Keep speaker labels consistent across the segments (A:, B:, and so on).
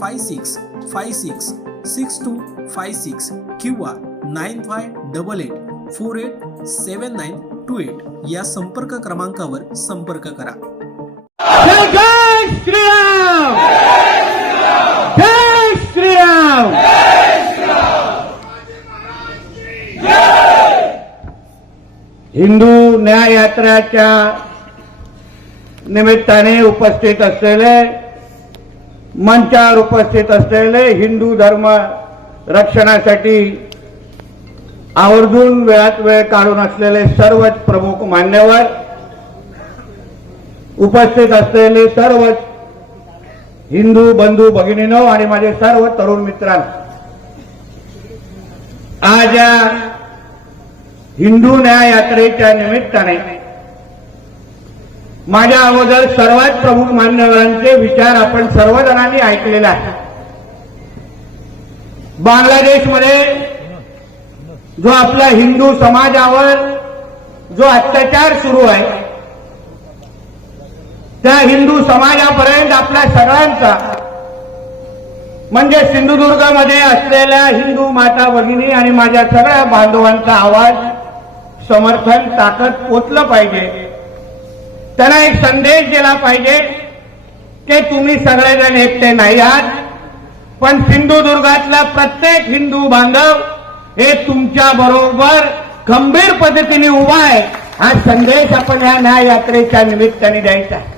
A: five six five six six two five six किंवा nine five double eight four eight seven nine two eight या संपर्क क्रमांकावर संपर्क करा.
B: हिंदू न्याय यात्राच्या निमित्ताने उपस्थित असलेले मंचावर उपस्थित असलेले हिंदू धर्म रक्षणासाठी आवर्जून वेळात वेळ काढून असलेले सर्वच प्रमुख मान्यवर उपस्थित असलेले सर्वच हिंदू बंधू भगिनीनो आणि माझे सर्व तरुण मित्रांनो आज या हिंदू न्याय यात्रेच्या निमित्ताने माझ्या अगोदर सर्वात प्रमुख मान्यवरांचे विचार आपण सर्वजणांनी ऐकलेले आहेत. बांगलादेशमध्ये जो आपला हिंदू समाजावर जो अत्याचार सुरू आहे त्या हिंदू समाजापर्यंत आपल्या सगळ्यांचा म्हणजे सिंधुदुर्गमध्ये असलेल्या हिंदू माता भगिनी आणि माझ्या सगळ्या बांधवांचा आवाज समर्थन ताकद पोचलं पाहिजे. त्यांना एक संदेश दिला पाहिजे की तुम्ही सगळेजण एकटे नाही आहात पण सिंधुदुर्गातला प्रत्येक हिंदू बांधव हे तुमच्या बरोबर गंभीर पद्धतीने उभा आहे. हा संदेश आपण या न्याय यात्रेच्या निमित्ताने द्यायचा आहे.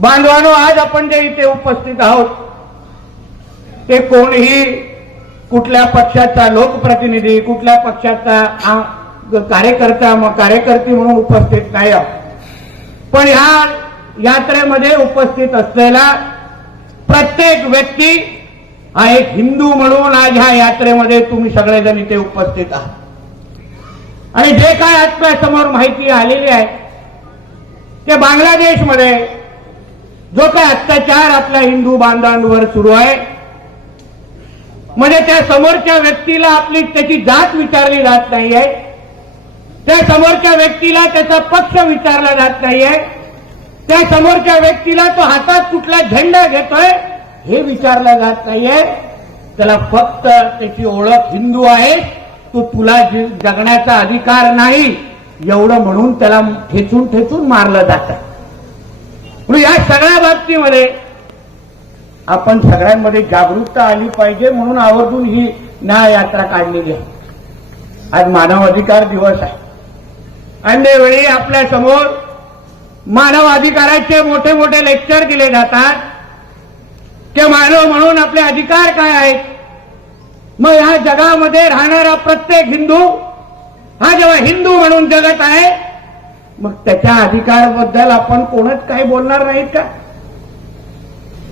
B: बांधवानो आज आपण जे इथे उपस्थित आहोत ते कोणीही कुठल्या पक्षाचा लोकप्रतिनिधी कुठल्या पक्षाचा कार्यकर्ता कार्यकर्ती म्हणून उपस्थित नाही आहोत. पण ह्या यात्रेमध्ये उपस्थित असलेला प्रत्येक व्यक्ती हा एक हिंदू म्हणून आज ह्या यात्रेमध्ये तुम्ही सगळेजण इथे उपस्थित आहात. आणि जे काय आपल्यासमोर माहिती आलेली आहे ते बांगलादेशमध्ये जो काय अत्याचार आपल्या हिंदू बांधवांवर सुरू आहे म्हणजे त्या समोरच्या व्यक्तीला आपली त्याची जात विचारली जात नाहीये त्या समोरच्या व्यक्तीला त्याचा पक्ष विचारला जात नाहीये. त्या समोरच्या व्यक्तीला तो हातात कुठला झेंडा घेतोय हे विचारलं जात नाहीये. त्याला फक्त त्याची ओळख हिंदू आहे. तो तुला जगण्याचा अधिकार नाही. एवढं म्हणून त्याला ठेचून ठेचून मारलं जात म्हणून या सगळ्या बाबतीमध्ये आपण सगळ्यांमध्ये जागरूकता आली पाहिजे म्हणून आवर्जून ही न्याय यात्रा काढलेली आहे. आज मानव अधिकार दिवस आहे. अन्य आपल्यासमोर मानव अधिकाराचे मोठे मोठे लेक्चर दिले जातात. की मानव म्हणून आपले अधिकार काय आहेत? मग ह्या जगामध्ये राहणारा प्रत्येक हिंदू हा जेव्हा हिंदू म्हणून जगत आहे मग त्याच्या अधिकाराबद्दल आपण कोणच काही बोलणार नाहीत का?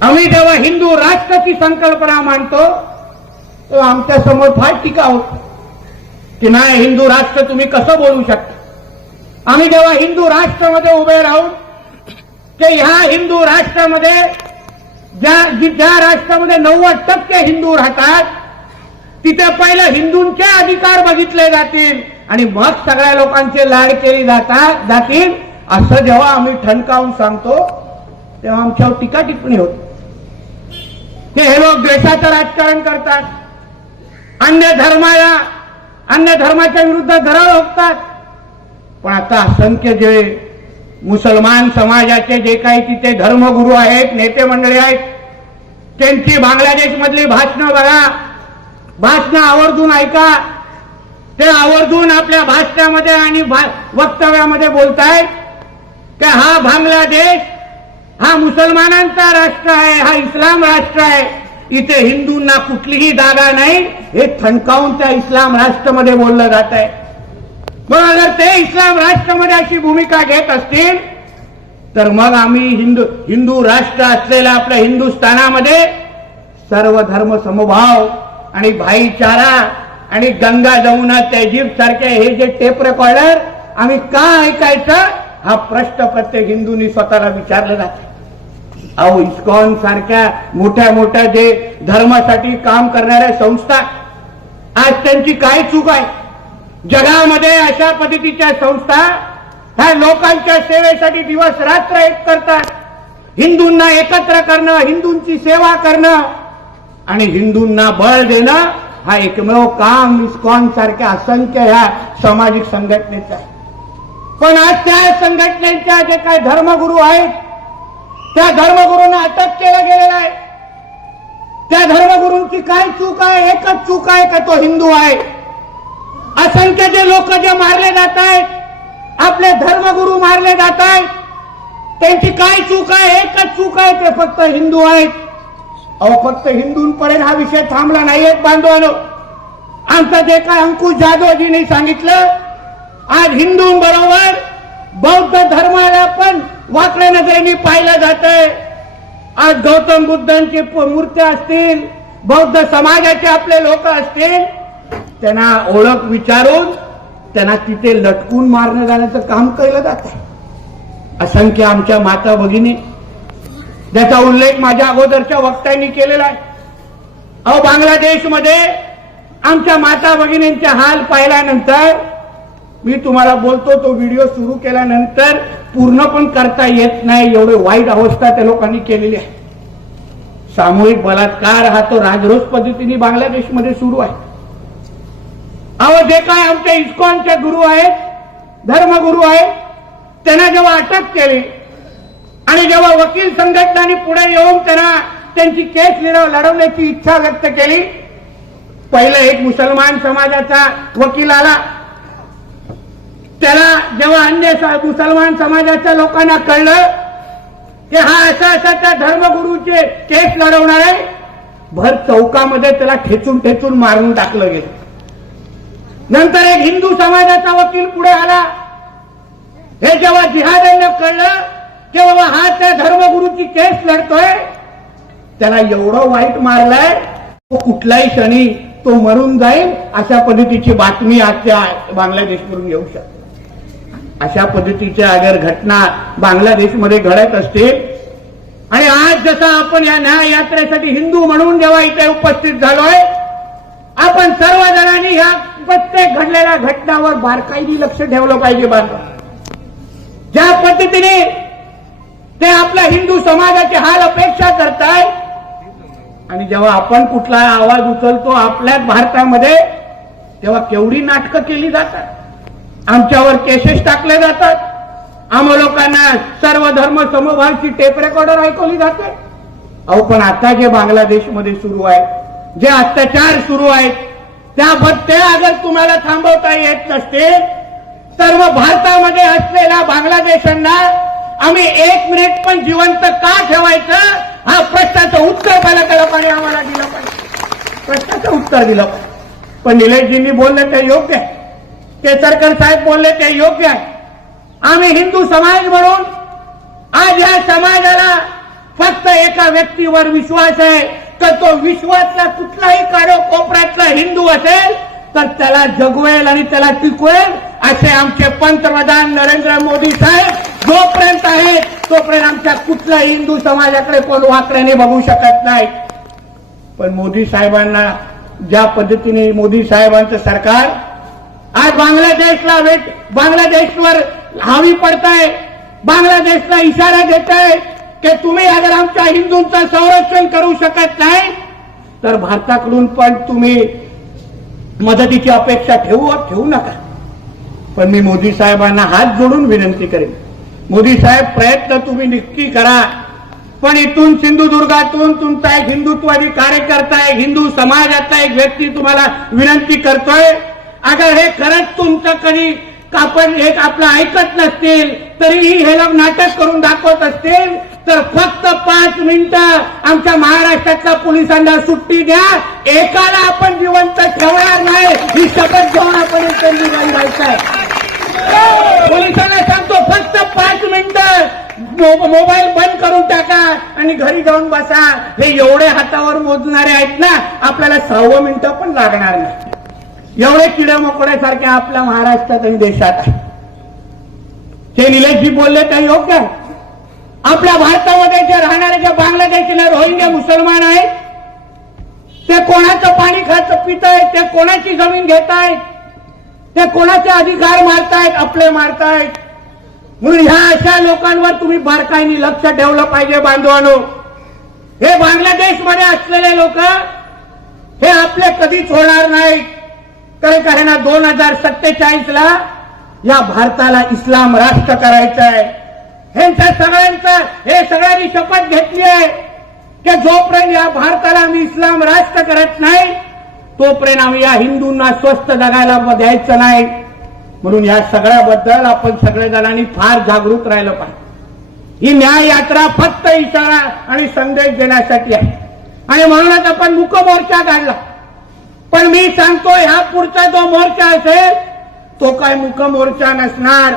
B: आम्ही जेव्हा हिंदू राष्ट्राची संकल्पना मांडतो तेव्हा आमच्यासमोर फार टीका होत की नाही हिंदू राष्ट्र तुम्ही कसं बोलू शकता? आम्ही जेव्हा हिंदू राष्ट्रामध्ये उभे राहून ते ह्या हिंदू राष्ट्रामध्ये ज्या ज्या राष्ट्रामध्ये नव्वद टक्के हिंदू राहतात तिथे पहिलं हिंदूंचे अधिकार बघितले जातील आणि मग सगळ्या लोकांचे लाड केली जातात जातील. असं जेव्हा आम्ही ठणकावून सांगतो तेव्हा आमच्यावर टीका टिप्पणी होती. की हे लोक द्वेषाचं राजकारण करतात. अन्य धर्माला अन्य धर्माच्या विरुद्ध धरळ ओकतात पण आता असंख्य जे मुसलमान समाजाचे जे काही तिथे धर्मगुरू आहेत नेते मंडळी आहेत त्यांची बांगलादेशमधली भाषणं बघा. भाषणं आवर्जून ऐका. ते आवर्जून आपल्या भाषणामध्ये आणि भा- वक्तव्यामध्ये बोलतायत की हा बांगलादेश हा मुसलमानांचा राष्ट्र आहे हा इस्लाम राष्ट्र आहे. इथे हिंदूंना कुठलीही जागा नाही. हे थणकावून त्या इस्लाम राष्ट्रमध्ये बोललं जात आहे मग जर ते इस्लाम राष्ट्रामध्ये अशी भूमिका घेत असतील तर मग आम्ही हिंदू हिंदू राष्ट्र असलेल्या आपल्या हिंदुस्थानामध्ये सर्व धर्म समभाव आणि भाईचारा आणि गंगा जमुना तेजीब सारखे हे जे टेप रेकॉर्डर आम्ही का ऐकायचं? हा प्रश्न प्रत्येक हिंदूंनी स्वतःला विचारला अहो इस्कॉन सारख्या मोठ्या मोठ्या जे धर्मासाठी काम करणाऱ्या संस्था आज त्यांची काय चूक आहे? जगामध्ये अशा पद्धतीच्या संस्था ह्या लोकांच्या सेवेसाठी दिवस रात्र एक करतात. हिंदूंना एकत्र करणं हिंदूंची सेवा करणं आणि हिंदूंना बळ देणं हा एकमेव काम इस्कॉन सारख्या असंख्य ह्या सामाजिक संघटनेचा आहे. पण आज त्या संघटनेच्या जे काही धर्मगुरू आहेत त्या धर्मगुरूंना अटक केलं गेलेलं आहे. त्या धर्मगुरूंची काय चूक आहे एकच चूक आहे का तो हिंदू आहे? असंख्य जे लोक जे मारले जात आहेत आपले धर्मगुरू मारले जात आहेत त्यांची काय चूक आहे एकच चूक आहे ते फक्त हिंदू आहेत. अहो फक्त हिंदूंपर्यंत हा विषय थांबला नाहीये बांधवानो. आमचं जे काय अंकुश जाधवजींनी सांगितलं आज हिंदूंबरोबर बौद्ध धर्माला पण वाकड्या नजरेने पाहिलं जात आहे. आज गौतम बुद्धांची प- मूर्त्या असतील बौद्ध समाजाचे आपले लोक असतील त्यांना ओळख विचारून त्यांना तिथे लटकून मारण्यात जाण्याचं काम केलं जात आहे. असंख्य आमच्या माता भगिनी ज्याचा उल्लेख माझ्या अगोदरच्या वक्त्यांनी केलेला आहे. अहो बांगलादेशमध्ये आमच्या माता भगिनींचे हाल पाहिल्यानंतर मी तुम्हाला बोलतो तो व्हिडिओ सुरू केल्यानंतर पूर्ण पण करता येत नाही एवढे वाईट अवस्था त्या लोकांनी केलेली आहे. सामूहिक बलात्कार हा तो राजरोस पद्धतीने बांगलादेशमध्ये सुरू आहे. अहो जे काय आमच्या इस्कॉनचे गुरु आहेत धर्मगुरू आहेत त्यांना जेव्हा अटक केली आणि जेव्हा वकील संघटनांनी पुढे येऊन त्यांना त्यांची केस लिरव लढवण्याची इच्छा व्यक्त केली पहिलं एक मुसलमान समाजाचा वकील आला. त्याला जेव्हा अन्य मुसलमान समाजाच्या लोकांना कळलं की हा असा असा त्या धर्मगुरूचे केस लढवणार आहे भर चौकामध्ये त्याला ठेचून ठेचून मारून टाकलं गेलं. नंतर एक हिंदू समाजाचा वकील पुढे आला. हे जेव्हा जिहाद्यांना कळलं की बाबा हा त्या धर्मगुरूची केस लढतोय त्याला एवढं वाईट मारलाय तो कुठलाही क्षणी तो मरून जाईल अशा पद्धतीची बातमी आजच्या बांगलादेशवरून येऊ शकते. अशा पद्धतीच्या अगर घटना बांगलादेशमध्ये घडत असतील आणि आज जसा आपण या न्याय यात्रेसाठी हिंदू म्हणून जेव्हा इथे उपस्थित झालोय आपण सर्वजणांनी ह्या प्रत्येक घडलेल्या घटनावर बारकाईने लक्ष ठेवलं पाहिजे बांधव ज्या पद्धतीने ते आपल्या हिंदू समाजाचे हाल अपेक्षा करताय आणि जेव्हा आपण कुठला आवाज उचलतो आपल्याच भारतामध्ये तेव्हा केवढी नाटकं केली जातात. आमच्यावर केसेस टाकले जातात. आम्हा लोकांना सर्व धर्म समूहांची टेप रेकॉर्डर ऐकवली जाते. अहो पण आता जे बांगलादेशमध्ये सुरू आहे जे अत्याचार सुरू आहेत त्या ते अगर तुम्हाला थांबवता येत नसतील सर्व भारतामध्ये असलेल्या बांगलादेशांना आम्ही एक मिनिट पण जिवंत का ठेवायचं? हा प्रश्नाचं उत्तर मला लोकांनी आम्हाला दिलं पाहिजे. प्रश्नाचं उत्तर दिलं पाहिजे. पण निलेशजींनी बोलले ते योग्य आहे. केसरकर साहेब बोलले ते योग्य आहे. आम्ही हिंदू समाज म्हणून आज या समाजाला फक्त एका व्यक्तीवर विश्वास आहे. तर तो विश्वातला कुठलाही काडो कोपऱ्यातला हिंदू असेल तर त्याला जगवेल आणि त्याला टिकवेल असे आमचे पंतप्रधान नरेंद्र मोदी साहेब जोपर्यंत आहेत तोपर्यंत आमच्या कुठल्याही हिंदू समाजाकडे कोण वाकड्याने बघू शकत नाही. पण मोदी साहेबांना ज्या पद्धतीने मोदी साहेबांचं सरकार आज बांगलादेशला वेट बांगलादेशवर हावी पडताय बांगलादेशला इशारा देत आहे की तुम्ही अगर आमच्या हिंदूंचं संरक्षण करू शकत नाही तर भारताकडून पण तुम्ही मदतीची अपेक्षा ठेवू ठेवू नका. पण मी मोदी साहेबांना हात जोडून विनंती करेन. मोदी साहेब प्रयत्न तुम्ही नक्की करा. पण इथून सिंधुदुर्गातून तुमचा एक हिंदुत्वादी कार्यकर्ता एक हिंदू समाजातला एक व्यक्ती तुम्हाला विनंती करतोय अगर हे खरंच तुमचं कधी आपण एक आपलं ऐकत नसतील तरीही हे लोक नाटक करून दाखवत असतील तर फक्त पाच मिनिटं आमच्या महाराष्ट्रातल्या पोलिसांना सुट्टी द्या. एकाला आपण जिवंत ठेवणार नाही. ही शपथ घेऊन आपण इथे निघून पोलिसांना सांगतो फक्त पाच मिनिटं. मोबाईल बंद करून टाका आणि घरी जाऊन बसा. हे एवढे हातावर मोजणारे आहेत ना आपल्याला सहावं मिनिटं पण लागणार नाही. एवढे किड्या मोकड्यासारखे आपल्या महाराष्ट्रात आणि देशात आहे. ते निलेशजी बोलले काही योग्य आहे आपल्या भारतामध्ये जे राहणारे जे बांगलादेशीला रोहिंग्या मुसलमान आहेत ते कोणाचं पाणी खात पित आहेत ते कोणाची जमीन घेत आहेत ते कोणाचे अधिकार मारतायत आपले मारतायत? म्हणून ह्या अशा लोकांवर तुम्ही बारकाईने लक्ष ठेवलं पाहिजे बांधवानो. हे बांगलादेशमध्ये असलेले लोक हे आपले कधीच होणार नाहीत. कारण कारण ना दोन हजार सत्तेचाळीस ला या भारताला इस्लाम राष्ट्र करायचं आहे. ह्यांच्या सगळ्यांचं हे सगळ्यांनी शपथ घेतली आहे की जोपर्यंत या भारताला आम्ही इस्लाम राष्ट्र करत नाही तोपर्यंत आम्ही या हिंदूंना स्वस्त जगायला द्यायचं नाही. म्हणून या सगळ्याबद्दल आपण सगळेजणांनी फार जागरूक राहिलं पाहिजे. ही न्याय यात्रा फक्त इशारा आणि संदेश देण्यासाठी आहे. आणि म्हणूनच आपण मुकमोर्चा काढला. पण मी सांगतो ह्या पुढचा जो मोर्चा असेल तो काय मुख मोर्चा नसणार.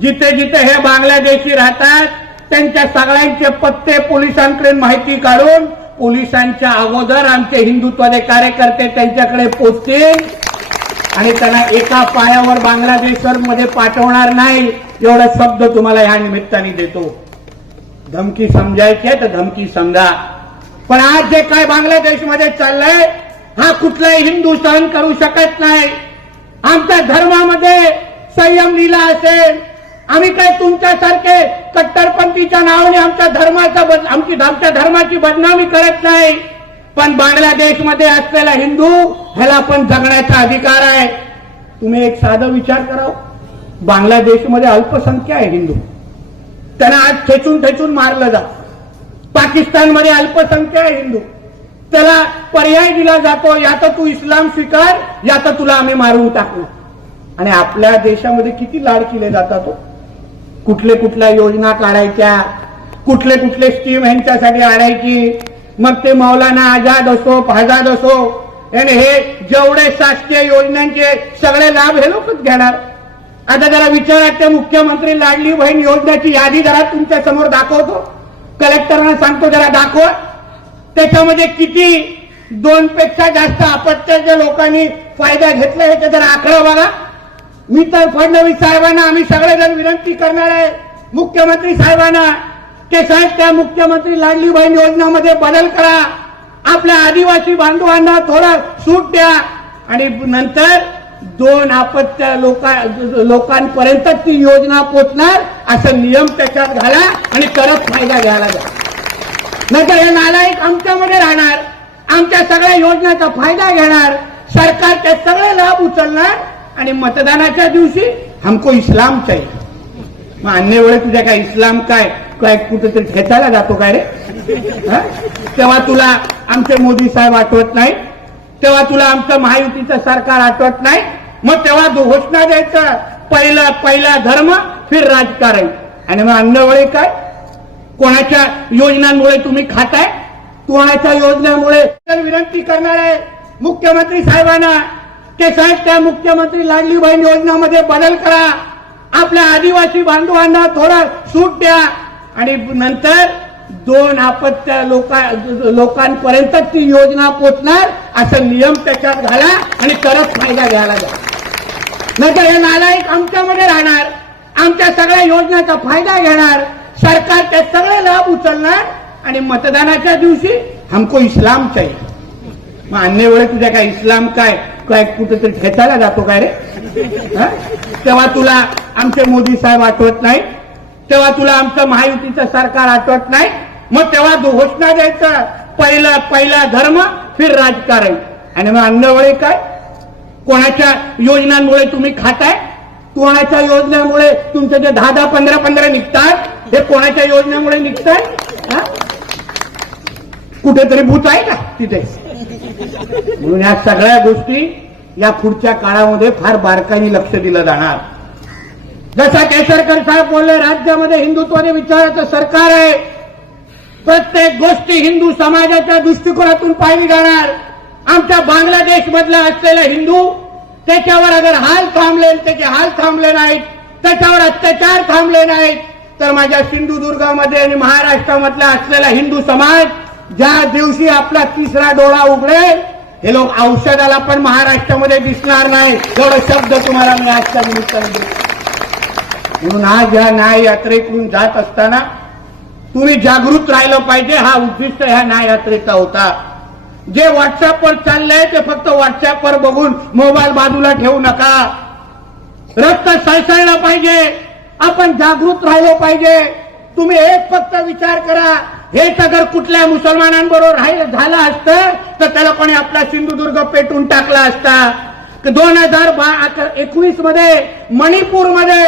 B: जिथे जिथे हे बांगलादेशी राहतात त्यांच्या सगळ्यांचे पत्ते पोलिसांकडे माहिती काढून पोलिसांच्या अगोदर आमचे हिंदुत्वाचे कार्यकर्ते त्यांच्याकडे पोचतील. आणि त्यांना एका पायावर बांगलादेशवर मध्ये पाठवणार नाही एवढा शब्द तुम्हाला ह्या निमित्ताने देतो. धमकी समजायची आहे तर धमकी समजा. पण आज जे काय बांगलादेशमध्ये चाललंय हा कुठलाही हिंदू सहन करू शकत नाही. आमच्या धर्मामध्ये संयम लिहिला असेल. आम्ही काय तुमच्यासारखे कट्टरपंथीच्या नावाने आमच्या धर्माचा आमची आमच्या धर्माची बदनामी करत नाही. पण बांगलादेशमध्ये असलेला हिंदू ह्याला पण जगण्याचा अधिकार आहे. तुम्ही एक साधा विचार करा बांगलादेशमध्ये अल्पसंख्या आहे हिंदू. त्यांना आज ठेचून ठेचून मारलं जात पाकिस्तानमध्ये अल्पसंख्या आहे हिंदू. त्याला पर्याय दिला जातो या तर तू इस्लाम स्वीकार या तर तुला आम्ही मारून टाकू. आणि आपल्या देशामध्ये किती लाड केले जातात हो? कुठले कुठल्या योजना काढायच्या कुठले कुठले स्कीम यांच्यासाठी आणायची. मग ते मौलाना आझाद असो फाजाद असो आणि हे जेवढे शासकीय योजनांचे सगळे लाभ हे लोकच घेणार. आता जरा विचारात त्या मुख्यमंत्री लाडली बहीण योजनेची यादी जरा तुमच्यासमोर दाखवतो. कलेक्टरना सांगतो जरा दाखवा. त्याच्यामध्ये किती दोन पेक्षा जास्त अपत्याच्या लोकांनी फायदा घेतला ह्याचा जर आकडा बघा. मी तर फडणवीस साहेबांना आम्ही सगळेजण विनंती करणार आहे. मुख्यमंत्री साहेबांना ते साहेब त्या मुख्यमंत्री लाडली बहीण योजनामध्ये बदल करा. आपल्या आदिवासी बांधवांना थोडा सूट द्या. आणि नंतर दोन आपत्त्या लोका लोकांपर्यंत ती योजना पोचणार असं नियम त्याच्यात घाला आणि करत फायदा घ्यायला द्या नंतर हे नालायक आमच्यामध्ये राहणार. आमच्या सगळ्या योजनेचा फायदा घेणार. सरकारचे सगळे लाभ उचलणार आणि मतदानाच्या दिवशी हमको इस्लाम चाहिए. मग अन्य वेळे तुझ्या काय इस्लाम काय? काय कुठेतरी खेचायला जातो काय रे? तेव्हा तुला आमचे मोदी साहेब आठवत नाही. तेव्हा तुला आमचं महायुतीचं सरकार आठवत नाही. मग तेव्हा घोषणा द्यायचं. पहिला पहिला धर्म फिर राजकारण. आणि मग अन्य वेळी काय? कोणाच्या योजनांमुळे तुम्ही खाताय? कोणाच्या योजनांमुळे? तर विनंती करणार आहे मुख्यमंत्री साहेबांना ते साहेब त्या मुख्यमंत्री लाडली बहीण योजनामध्ये बदल करा. आपल्या आदिवासी बांधवांना थोडा सूट द्या. आणि नंतर दोन आपत्त्या लोका लोकांपर्यंत ती योजना पोचणार असं नियम त्याच्यात घाला आणि तरच फायदा घ्यायला द्या नाहीतर हे नालायक आमच्यामध्ये राहणार. आमच्या सगळ्या योजनाचा फायदा घेणार. सरकारचे सगळे लाभ उचलणार आणि मतदानाच्या दिवशी हमको इस्लाम चाहिए. मग अन्य वेळेस तुझ्या काय इस्लाम काय? काय कुठेतरी ठेचायला जातो काय रे? तेव्हा तुला आमचे मोदी साहेब आठवत नाही. तेव्हा तुला आमचं महायुतीचं सरकार आठवत नाही. मग तेव्हा घोषणा द्यायचं. पहिला पहिला धर्म फिर राजकारण. आणि मग अन्नवळे काय? कोणाच्या योजनांमुळे तुम्ही खाताय? कोणाच्या योजनांमुळे तुमचे जे दहा दहा पंधरा पंधरा निघतात? हे कोणाच्या योजनेमुळे निघत आहे कुठेतरी भूत आहे का तिथे? म्हणून या सगळ्या गोष्टी या पुढच्या काळामध्ये फार बारकाईने लक्ष दिलं जाणार. जसा केसरकर साहेब बोलले राज्यामध्ये हिंदुत्वाने विचाराचं सरकार आहे. प्रत्येक गोष्टी हिंदू समाजाच्या दृष्टिकोनातून पाहिली जाणार. आमच्या बांगलादेश मधला असलेला हिंदू त्याच्यावर अगर हाल थांबले त्याचे हाल थांबले नाहीत त्याच्यावर अत्याचार थांबले नाहीत तर माझ्या सिंधुदुर्गामध्ये आणि महाराष्ट्रामधला असलेला हिंदू समाज ज्या दिवशी आपला तिसरा डोळा उघडेल हे लोक औषधाला पण महाराष्ट्रामध्ये दिसणार नाही. एवढा शब्द तुम्हाला मी आजच्या निमित्ताने म्हणून आज ह्या न्याय यात्रेकडून जात असताना तुम्ही जागृत राहिलं पाहिजे हा उद्दिष्ट ह्या न्याय यात्रेचा होता. जे व्हॉट्सअपवर चाललंय ते फक्त व्हॉट्सअपवर बघून मोबाईल बाजूला ठेवू नका. रक्त सळसळलं पाहिजे. आपण जागृत राहिलो पाहिजे. तुम्ही एक फक्त विचार करा हे अगर कुठल्या मुसलमानांबरोबर झालं असतं? तर त्याला कोणी आपला सिंधुदुर्ग पेटून टाकला असता. दोन हजार एकवीसमध्ये मणिपूरमध्ये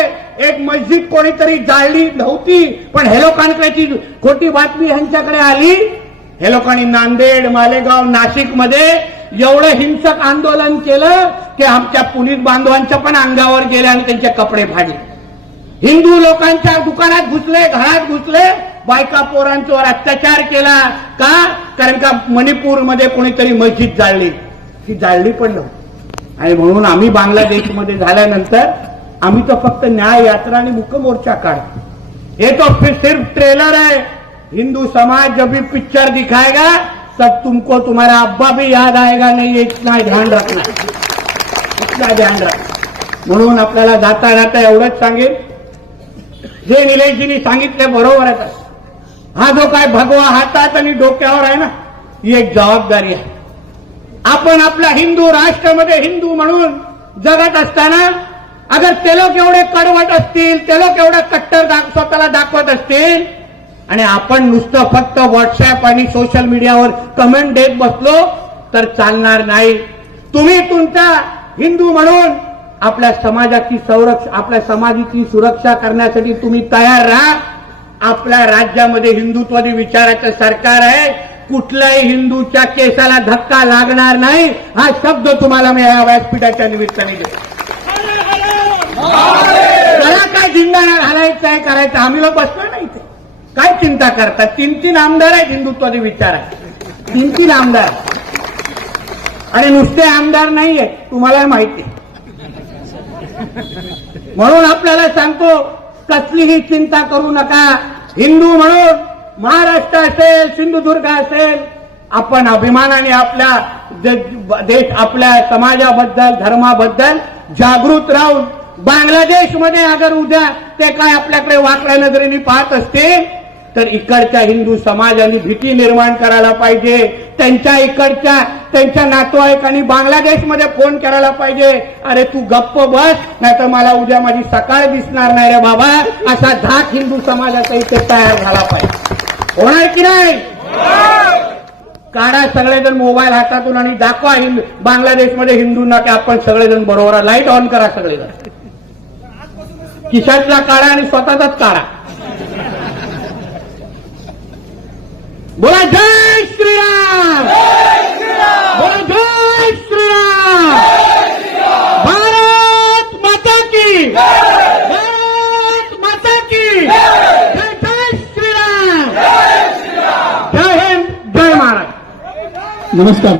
B: एक मस्जिद कोणीतरी जाळली नव्हती पण हे लोकांकडे ती खोटी बातमी ह्यांच्याकडे आली. हे लोकांनी नांदेड मालेगाव नाशिकमध्ये एवढं हिंसक आंदोलन केलं की आमच्या पोलीस बांधवांच्या पण अंगावर गेले आणि त्यांचे कपडे फाडले. हिंदू लोकांच्या दुकानात घुसले घरात घुसले बायका पोरांच्यावर अत्याचार केला का? कारण का मणिपूरमध्ये कोणीतरी मस्जिद जाळली. ती जाळली पण नव्हती. आणि म्हणून आम्ही बांगलादेशमध्ये झाल्यानंतर आम्ही तो फक्त न्याय यात्रा आणि मुकमोर्चा काढतो. हे तो फिर सिर्फ ट्रेलर है हिंदू समाज जब भी पिक्चर दिखाएगा तब तुमको तुम्हारा अब्बा भी याद आएगा. नहीं ये इतना ध्यान रखना. इतना ध्यान रखना. म्हणून आपल्याला जाता जाता एवढंच सांगेल जे निलेशजींनी सांगितले बरोबर आहे हा जो काय भगवा हातात आणि डोक्यावर आहे ना ही एक जबाबदारी आहे. आपण आपल्या हिंदू राष्ट्रामध्ये हिंदू म्हणून जगत असताना अगर ते लोक एवढे कडवट असतील ते लोक एवढं कट्टर दाख- स्वतःला दाखवत असतील आणि आपण नुसतं फक्त व्हॉट्सअप आणि सोशल मीडियावर कमेंट देत बसलो तर चालणार नाही. तुम्ही तुमचा हिंदू म्हणून आपल्या समाजाची संरक्षण आपल्या समाजाची सुरक्षा करण्यासाठी तुम्ही तयार राहा. आपल्या राज्यामध्ये हिंदुत्वादी विचाराचं सरकार आहे. कुठल्याही हिंदूच्या केसाला धक्का लागणार नाही. हा शब्द तुम्हाला मी या व्यासपीठाच्या निमित्ताने मला काय धिंगाणा घालायचा आहे करायचं आम्ही लोक बसणार नाही ते काय चिंता करतात? तीन तीन आमदार आहेत हिंदुत्वादी विचार आहे तीन तीन आमदार. आणि नुसते आमदार नाहीये तुम्हाला माहिती आहे. म्हणून आपल्याला सांगतो कसलीही चिंता करू नका. हिंदू म्हणून महाराष्ट्र असेल सिंधुदुर्ग असेल आपण अभिमानाने आपल्या देश आपल्या समाजाबद्दल धर्माबद्दल जागृत राहून बांगलादेशमध्ये अगर उद्या ते काय आपल्याकडे वाकड्या नजरेने पाहत असतील तर इकडच्या हिंदू समाजाने भीती निर्माण करायला पाहिजे. त्यांच्या इकडच्या त्यांच्या नातेवाईकांनी बांगलादेशमध्ये फोन करायला पाहिजे. अरे तू गप्प बस नाही तर मला उद्या माझी सकाळ दिसणार नाही रे बाबा. असा धाक हिंदू समाजाचा इथे तयार झाला पाहिजे. होणार की नाही? काढा सगळेजण मोबाईल हातातून आणि दाखवा हिंदू बांगलादेशमध्ये हिंदूंना की आपण सगळेजण बरोबर लाइट ऑन करा सगळेजण. किशातला काढा आणि स्वतःचाच काढा. बोला जय श्रीराम! बोला जय श्रीराम! भारत माता की! भारत माता की! जय जय श्रीराम! जय हिंद जय महाराज
A: नमस्कार।